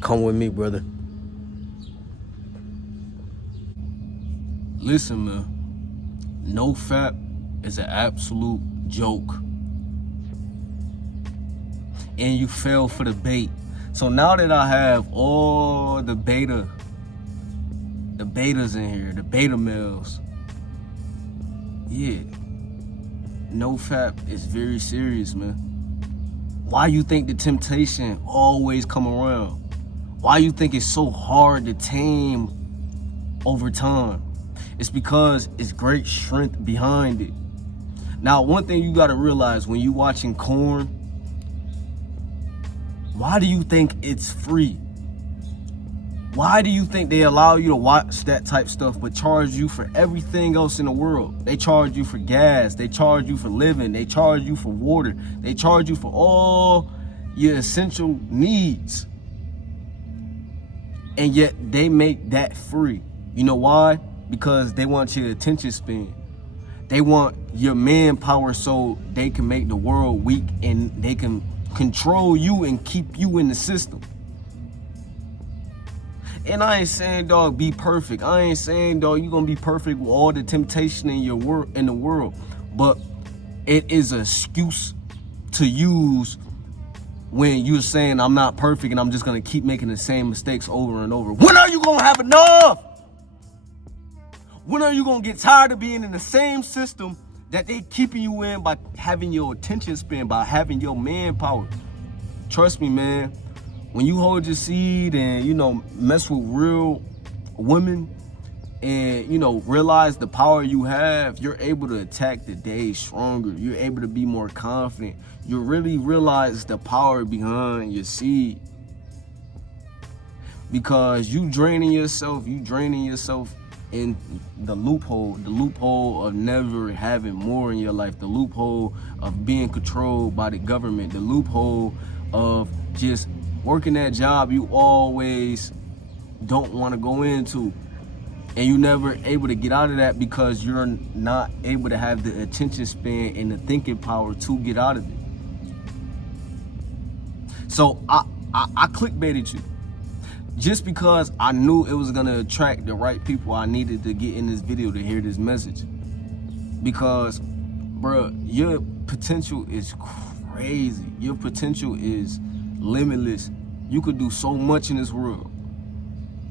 Come with me, brother. Listen, man. No Fap is an absolute joke. And you fell for the bait. So now that I have all the betas in here, the beta males, yeah, no Fap is very serious, man. Why you think the temptation always come around? Why you think it's so hard to tame over time? It's because it's great strength behind it. Now, one thing you gotta realize when you watching corn, why do you think it's free? Why do you think they allow you to watch that type stuff but charge you for everything else in the world? They charge you for gas, they charge you for living, they charge you for water, they charge you for all your essential needs. And yet they make that free. You know why? Because they want your attention span. They want your manpower so they can make the world weak and they can control you and keep you in the system. And I ain't saying, dog, be perfect. I ain't saying, dog, you're gonna be perfect with all the temptation in the world. But it is an excuse to use when you're saying I'm not perfect and I'm just gonna keep making the same mistakes over and over. When are you gonna have enough? When are you gonna get tired of being in the same system that they keeping you in by having your attention span, by having your manpower? Trust me, man, when you hold your seed and, you know, mess with real women and, you know, realize the power you have, you're able to attack the day stronger. You're able to be more confident. You really realize the power behind your seed. Because you draining yourself in the loophole of never having more in your life, the loophole of being controlled by the government, the loophole of just working that job you always don't want to go into, and you never able to get out of that because you're not able to have the attention span and the thinking power to get out of it. So I clickbaited you. Just because I knew it was gonna attract the right people I needed to get in this video to hear this message. Because, bruh, your potential is crazy. Your potential is limitless. You could do so much in this world.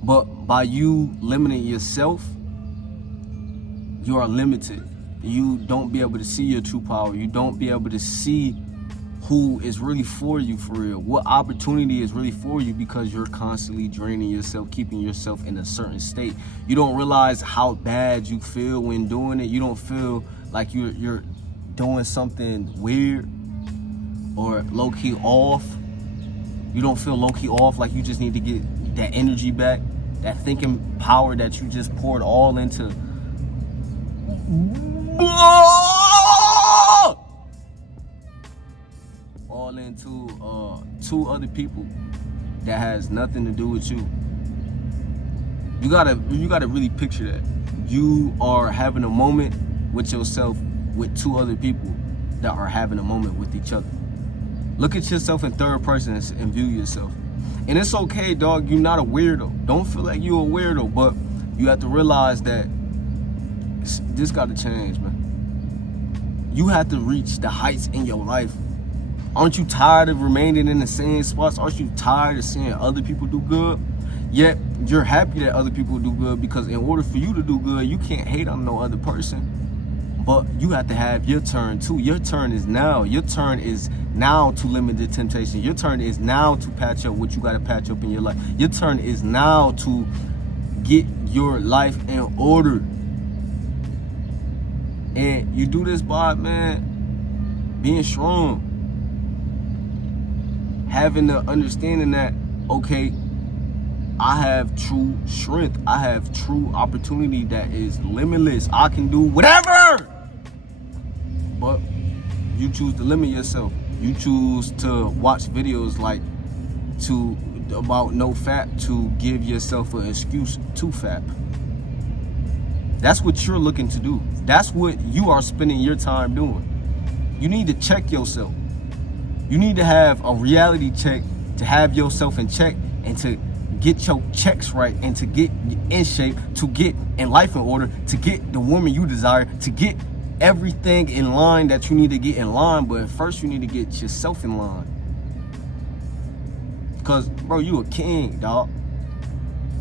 But by you limiting yourself, you are limited. You don't be able to see your true power. You don't be able to see who is really for you for real, what opportunity is really for you, because you're constantly draining yourself, keeping yourself in a certain state. You don't realize how bad you feel when doing it. You don't feel like you're doing something weird or low-key off. You don't feel low-key off, like you just need to get that energy back, that thinking power that you just poured all into. All into two other people that has nothing to do with you. You gotta really picture that. You are having a moment with yourself with two other people that are having a moment with each other. Look at yourself in third person and view yourself. And it's okay, dog, you're not a weirdo. Don't feel like you're a weirdo, but you have to realize that this gotta change, man. You have to reach the heights in your life. Aren't you tired of remaining in the same spots? Aren't you tired of seeing other people do good? Yet you're happy that other people do good, because in order for you to do good, you can't hate on no other person. But you have to have your turn too. Your turn is now. Your turn is now to limit the temptation. Your turn is now to patch up what you got to patch up in your life. Your turn is now to get your life in order. And you do this by, man, being strong. Having the understanding that, okay, I have true strength. I have true opportunity that is limitless. I can do whatever. But you choose to limit yourself. You choose to watch videos like about no Fap to give yourself an excuse to Fap. That's what you're looking to do. That's what you are spending your time doing. You need to check yourself. You need to have a reality check to have yourself in check and to get your checks right, and to get in shape, to get in life in order, to get the woman you desire, to get everything in line that you need to get in line. But first you need to get yourself in line. Because, bro, you a king, dog.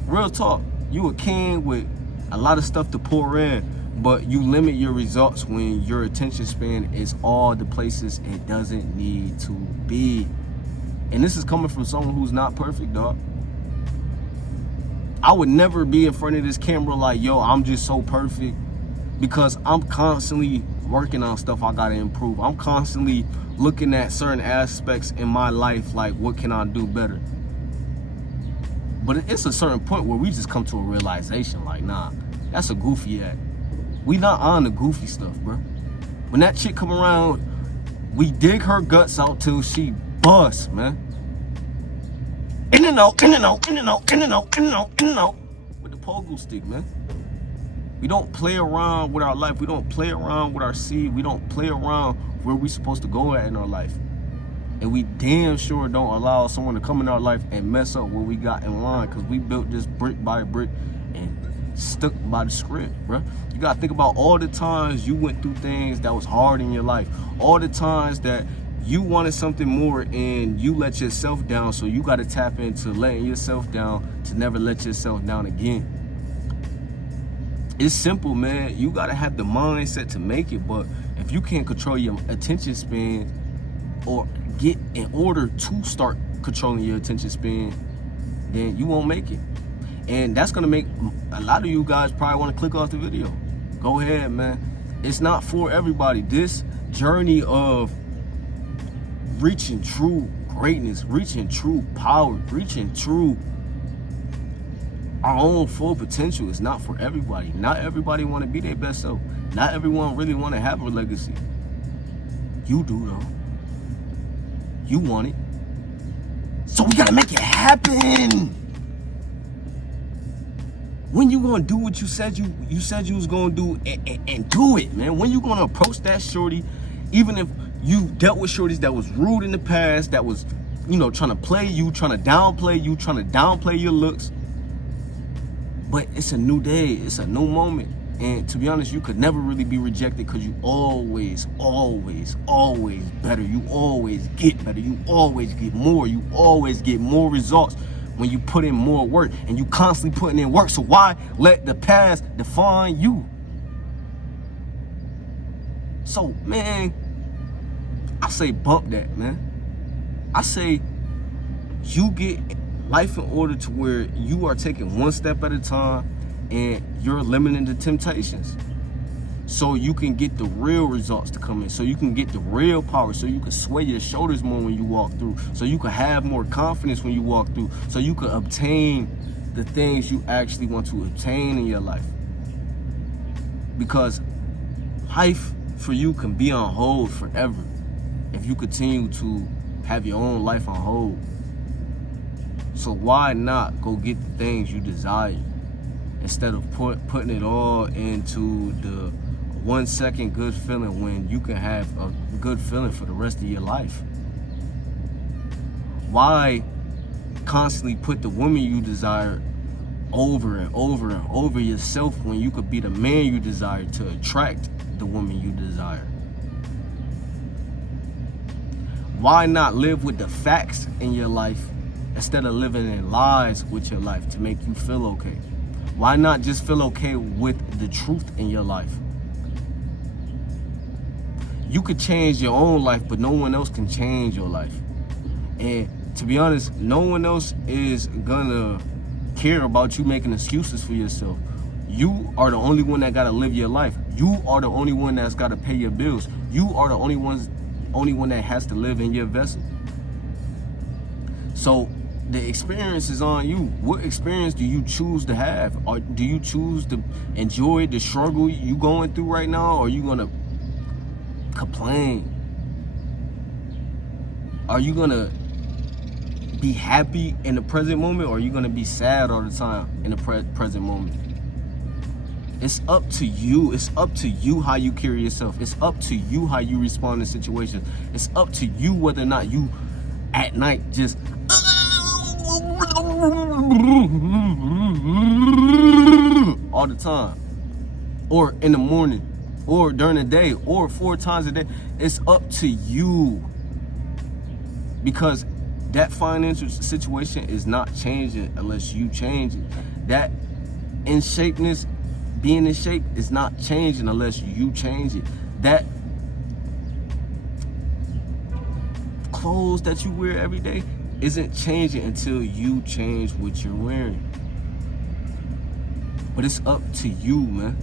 Real talk. You a king with a lot of stuff to pour in, but you limit your results when your attention span is all the places it doesn't need to be. And this is coming from someone who's not perfect, dog. I would never be in front of this camera like, yo, I'm just so perfect, because I'm constantly working on stuff I gotta improve. I'm constantly looking at certain aspects in my life, like, what can I do better? But it's a certain point where we just come to a realization, like, nah, that's a goofy act. We not on the goofy stuff, bro. When that chick come around, we dig her guts out till she busts, man. In and out, in and out, in and out, in and out, in and out, in and out. With the pogo stick, man. We don't play around with our life. We don't play around with our seed. We don't play around where we supposed to go at in our life. And we damn sure don't allow someone to come in our life and mess up what we got in line, because we built this brick by brick and stuck by the script, bro. You gotta think about all the times you went through things that was hard in your life, all the times that you wanted something more and you let yourself down. So you gotta tap into letting yourself down to never let yourself down again. It's simple, man. You gotta have the mindset to make it, but if you can't control your attention span, or get in order to start controlling your attention span, then you won't make it. And that's gonna make a lot of you guys probably wanna click off the video. Go ahead, man. It's not for everybody. This journey of reaching true greatness, reaching true power, reaching true our own full potential is not for everybody. Not everybody wanna be their best self. Not everyone really wanna have a legacy. You do though. You want it. So we gotta make it happen. When you gonna do what you said you said you was gonna do, and do it, man? When you gonna approach that shorty, even if you dealt with shorties that was rude in the past, that was, you know, trying to play you, trying to downplay you, trying to downplay your looks. But it's a new day, it's a new moment. And to be honest, you could never really be rejected, because you always, always, always better. You always get better. You always get more. You always get more results when you put in more work, and you constantly putting in work. So why let the past define you? So, man, I say bump that, man. I say you get life in order to where you are taking one step at a time, and you're limiting the temptations, so you can get the real results to come in, so you can get the real power, so you can sway your shoulders more when you walk through, so you can have more confidence when you walk through, so you can obtain the things you actually want to obtain in your life. Because life for you can be on hold forever if you continue to have your own life on hold. So why not go get the things you desire, instead of putting it all into the 1 second good feeling, when you can have a good feeling for the rest of your life? Why constantly put the woman you desire over and over and over yourself, when you could be the man you desire to attract the woman you desire? Why not live with the facts in your life instead of living in lies with your life to make you feel okay? Why not just feel okay with the truth in your life? You could change your own life, but no one else can change your life. And to be honest, no one else is gonna care about you making excuses for yourself. You are the only one that gotta live your life. You are the only one that's gotta pay your bills. You are the only one that has to live in your vessel. So the experience is on you. What experience do you choose to have? Or do you choose to enjoy the struggle you going through right now? Or are you gonna complain? Are you gonna be happy in the present moment, or are you gonna be sad all the time in the present moment? It's up to you. It's up to you how you carry yourself. It's up to you how you respond to situations. It's up to you whether or not you at night just all the time, or in the morning, or during the day, or 4 times a day. It's up to you, because that financial situation is not changing unless you change it. That in shapeness, being in shape is not changing unless you change it. That clothes that you wear every day isn't changing until you change what you're wearing. But it's up to you, man.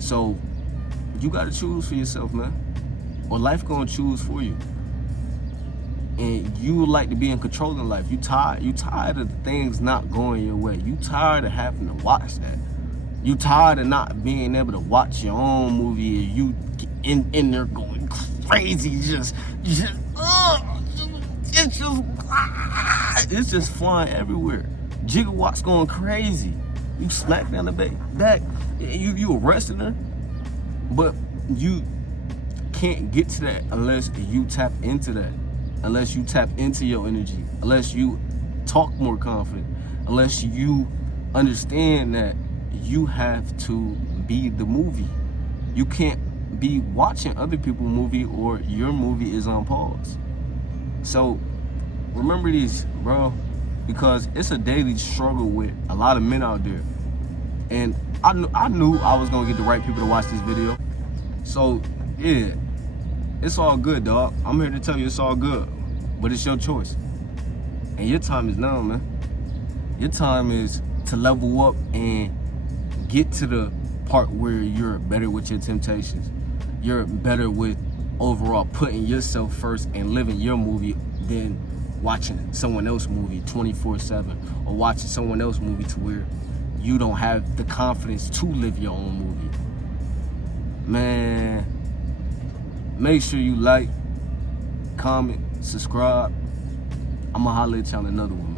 So you gotta choose for yourself, man, or life gonna choose for you. And you would like to be in control of life. You tired of the things not going your way. You tired of having to watch that. You tired of not being able to watch your own movie, and you in there going crazy, it's just flying everywhere. Gigawatts going crazy. You smack down the back. You arresting her, but you can't get to that unless you tap into that. Unless you tap into your energy, unless you talk more confident, unless you understand that you have to be the movie. You can't be watching other people's movie or your movie is on pause. So remember this, bro, because it's a daily struggle with a lot of men out there. And I knew I was gonna get the right people to watch this video. So yeah, it's all good, dog. I'm here to tell you it's all good, but it's your choice. And your time is now, man. Your time is to level up and get to the part where you're better with your temptations. You're better with overall putting yourself first and living your movie than watching someone else's movie 24/7, or watching someone else's movie to where you don't have the confidence to live your own movie. Man, make sure you like, comment, subscribe. I'ma holler at y'all another one, man.